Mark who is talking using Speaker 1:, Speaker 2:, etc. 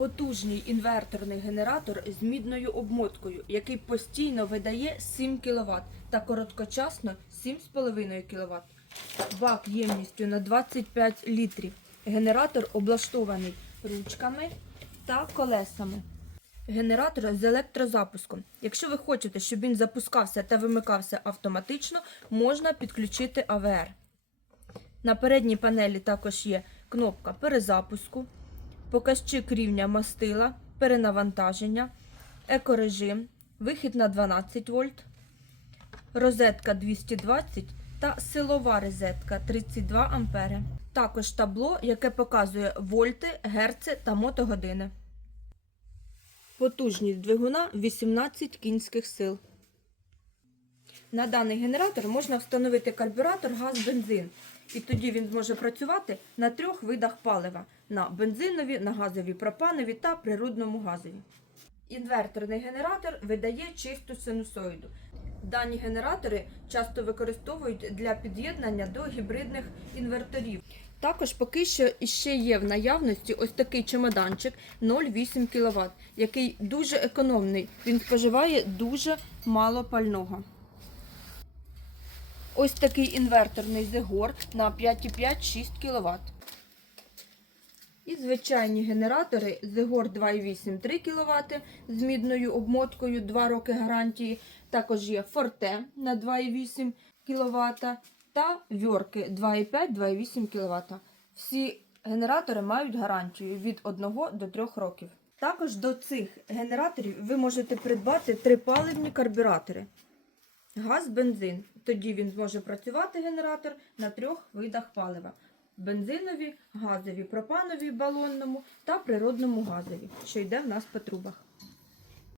Speaker 1: Потужний інверторний генератор з мідною обмоткою, який постійно видає 7 кВт та короткочасно 7,5 кВт. Бак ємністю на 25 літрів. Генератор облаштований ручками та колесами. Генератор з електрозапуском. Якщо ви хочете, щоб він запускався та вимикався автоматично, можна підключити АВР. На передній панелі також є кнопка перезапуску, показчик рівня мастила, перенавантаження, екорежим, вихід на 12 вольт, розетка 220 та силова розетка 32 ампери. Також табло, яке показує вольти, герци та мотогодини. Потужність двигуна 18 кінських сил. На даний генератор можна встановити карбюратор газ-бензин. І тоді він зможе працювати на трьох видах палива: на бензинові, на газові пропанові та природному газові. Інверторний генератор видає чисту синусоїду. Дані генератори часто використовують для під'єднання до гібридних інверторів. Також поки що іще є в наявності ось такий чемоданчик 0,8 кВт, який дуже економний. Він споживає дуже мало пального. Ось такий інверторний Зегор на 5,5-6 кВт. І звичайні генератори Зегор 2,8 3 кВт з мідною обмоткою 2 роки гарантії. Також є Форте на 2,8 кВт та Вьорки 2,5-2,8 кВт. Всі генератори мають гарантію від 1 до 3 років. Також до цих генераторів ви можете придбати трипаливні карбюратори. Газ, бензин. Тоді він зможе працювати генератор на трьох видах палива: бензинові, газові, пропанові, балонному та природному газові, що йде в нас по трубах.